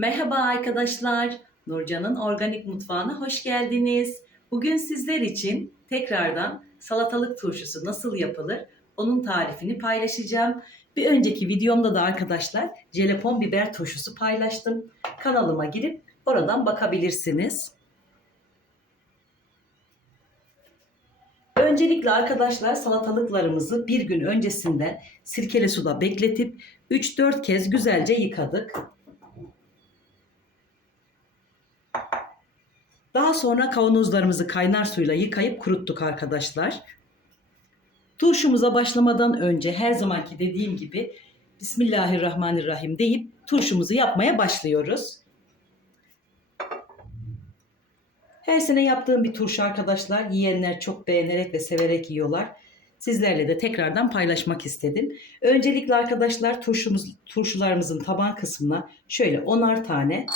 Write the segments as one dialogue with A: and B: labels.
A: Merhaba arkadaşlar. Nurcan'ın organik mutfağına hoş geldiniz. Bugün sizler için tekrardan salatalık turşusu nasıl yapılır onun tarifini paylaşacağım. Bir önceki videomda da arkadaşlar jelepon biber turşusu paylaştım. Kanalıma girip oradan bakabilirsiniz. Öncelikle arkadaşlar salatalıklarımızı bir gün öncesinden sirkeli suda bekletip 3-4 kez güzelce yıkadık. Daha sonra kavanozlarımızı kaynar suyla yıkayıp kuruttuk arkadaşlar. Turşumuza başlamadan önce her zamanki dediğim gibi Bismillahirrahmanirrahim deyip turşumuzu yapmaya başlıyoruz. Her sene yaptığım bir turşu arkadaşlar. Yiyenler çok beğenerek ve severek yiyorlar. Sizlerle de tekrardan paylaşmak istedim. Öncelikle arkadaşlar turşumuz, turşularımızın taban kısmına şöyle 10'ar tane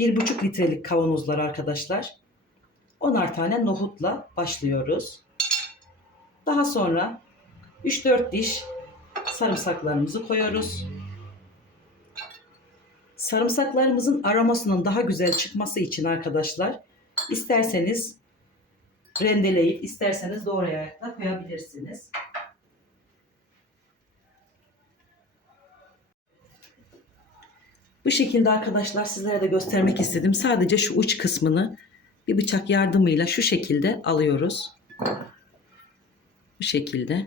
A: 1,5 litrelik kavanozlar arkadaşlar. 10'ar tane nohutla başlıyoruz. Daha sonra 3-4 diş sarımsaklarımızı koyuyoruz. Sarımsaklarımızın aromasının daha güzel çıkması için arkadaşlar isterseniz rendeleyip isterseniz doğrayarak da koyabilirsiniz. Bu şekilde arkadaşlar sizlere de göstermek istedim. Sadece şu uç kısmını bir bıçak yardımıyla şu şekilde alıyoruz. Bu şekilde.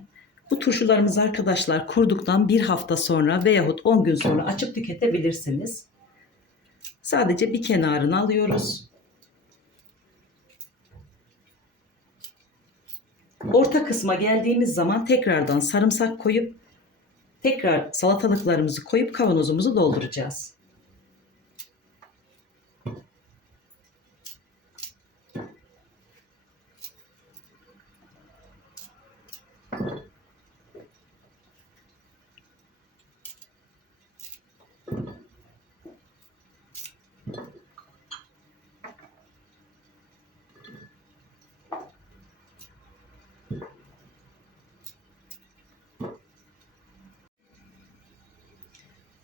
A: Bu turşularımızı arkadaşlar kurduktan bir hafta sonra veyahut 10 gün sonra açıp tüketebilirsiniz. Sadece bir kenarını alıyoruz. Orta kısma geldiğimiz zaman tekrardan sarımsak koyup tekrar salatalıklarımızı koyup kavanozumuzu dolduracağız.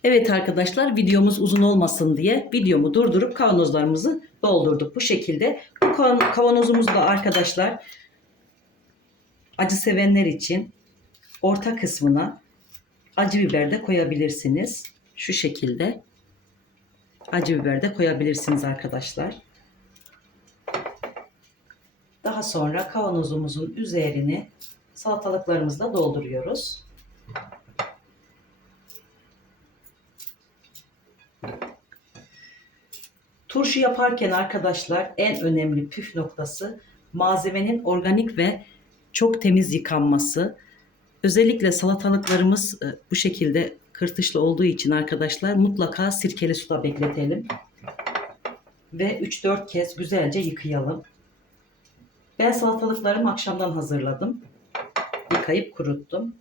A: Evet arkadaşlar videomuz uzun olmasın diye videomu durdurup kavanozlarımızı doldurduk bu şekilde. Bu kavan- kavanozumuzda arkadaşlar acı sevenler için orta kısmına acı biber de koyabilirsiniz. Şu şekilde acı biber de koyabilirsiniz arkadaşlar. Daha sonra kavanozumuzun üzerini salatalıklarımızla dolduruyoruz. Turşu yaparken arkadaşlar en önemli püf noktası malzemenin organik ve çok temiz yıkanması. Özellikle salatalıklarımız e, bu şekilde kırtışlı olduğu için arkadaşlar mutlaka sirkeli suda bekletelim. Ve 3-4 kez güzelce yıkayalım. Ben salatalıklarımı akşamdan hazırladım. Yıkayıp kuruttum.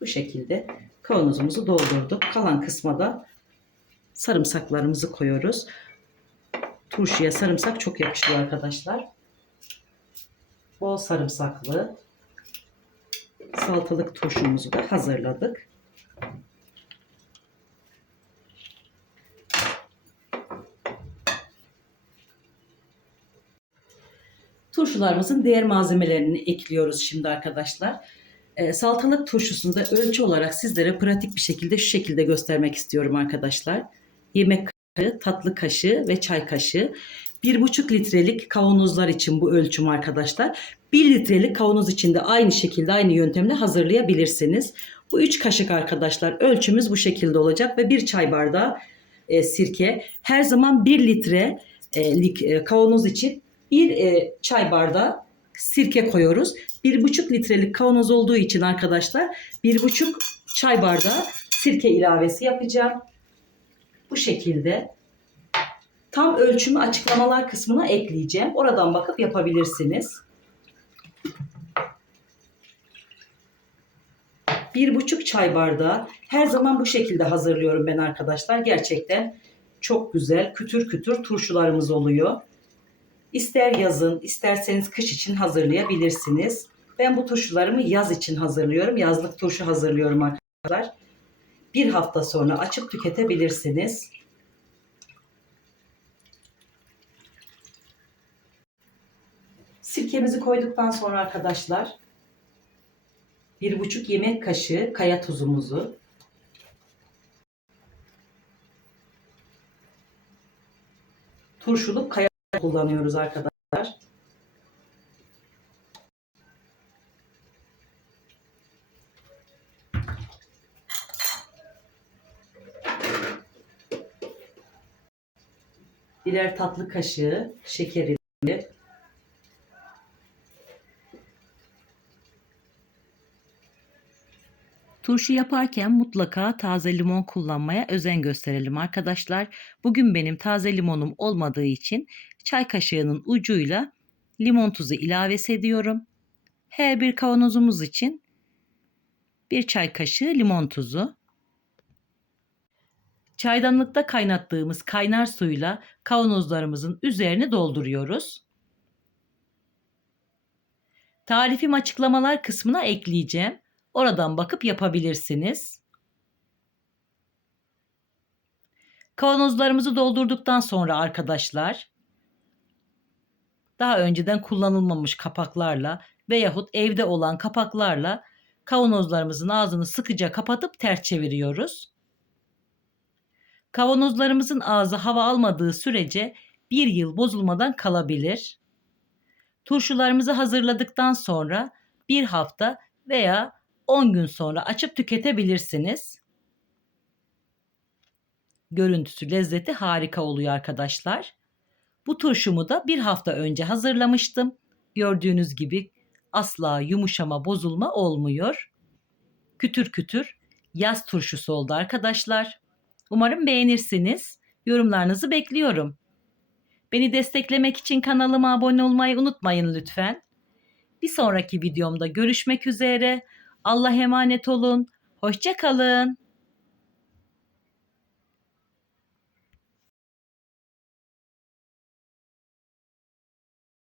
A: Bu şekilde kavanozumuzu doldurduk. Kalan kısma da sarımsaklarımızı koyuyoruz. Turşuya sarımsak çok yakışıyor arkadaşlar. Bol sarımsaklı salatalık turşumuzu da hazırladık. Turşularımızın diğer malzemelerini ekliyoruz şimdi arkadaşlar. E, salatalık turşusunda ölçü olarak sizlere pratik bir şekilde şu şekilde göstermek istiyorum arkadaşlar. Yemek kaşığı, tatlı kaşığı ve çay kaşığı. 1,5 litrelik kavanozlar için bu ölçüm arkadaşlar. 1 litrelik kavanoz için de aynı şekilde aynı yöntemle hazırlayabilirsiniz. Bu 3 kaşık arkadaşlar ölçümüz bu şekilde olacak ve 1 çay bardağı e, sirke. Her zaman 1 litrelik e, kavanoz için 1 e, çay bardağı sirke koyuyoruz. 1,5 litrelik kavanoz olduğu için arkadaşlar 1,5 çay bardağı sirke ilavesi yapacağım. Bu şekilde tam ölçümü açıklamalar kısmına ekleyeceğim. Oradan bakıp yapabilirsiniz. Bir buçuk çay bardağı her zaman bu şekilde hazırlıyorum ben arkadaşlar. Gerçekten çok güzel kütür kütür turşularımız oluyor. İster yazın isterseniz kış için hazırlayabilirsiniz. Ben bu turşularımı yaz için hazırlıyorum. Yazlık turşu hazırlıyorum arkadaşlar bir hafta sonra açıp tüketebilirsiniz. Sirkemizi koyduktan sonra arkadaşlar bir buçuk yemek kaşığı kaya tuzumuzu turşuluk kaya kullanıyoruz arkadaşlar. Birer tatlı kaşığı şekeri Turşu yaparken mutlaka taze limon kullanmaya özen gösterelim arkadaşlar. Bugün benim taze limonum olmadığı için çay kaşığının ucuyla limon tuzu ilavesi ediyorum. Her bir kavanozumuz için bir çay kaşığı limon tuzu. Çaydanlıkta kaynattığımız kaynar suyla kavanozlarımızın üzerini dolduruyoruz. Tarifim açıklamalar kısmına ekleyeceğim. Oradan bakıp yapabilirsiniz. Kavanozlarımızı doldurduktan sonra arkadaşlar daha önceden kullanılmamış kapaklarla veyahut evde olan kapaklarla kavanozlarımızın ağzını sıkıca kapatıp ters çeviriyoruz. Kavanozlarımızın ağzı hava almadığı sürece bir yıl bozulmadan kalabilir. Turşularımızı hazırladıktan sonra bir hafta veya 10 gün sonra açıp tüketebilirsiniz. Görüntüsü, lezzeti harika oluyor arkadaşlar. Bu turşumu da bir hafta önce hazırlamıştım. Gördüğünüz gibi asla yumuşama, bozulma olmuyor. Kütür kütür yaz turşusu oldu arkadaşlar. Umarım beğenirsiniz. Yorumlarınızı bekliyorum. Beni desteklemek için kanalıma abone olmayı unutmayın lütfen. Bir sonraki videomda görüşmek üzere. Allah emanet olun. Hoşça kalın.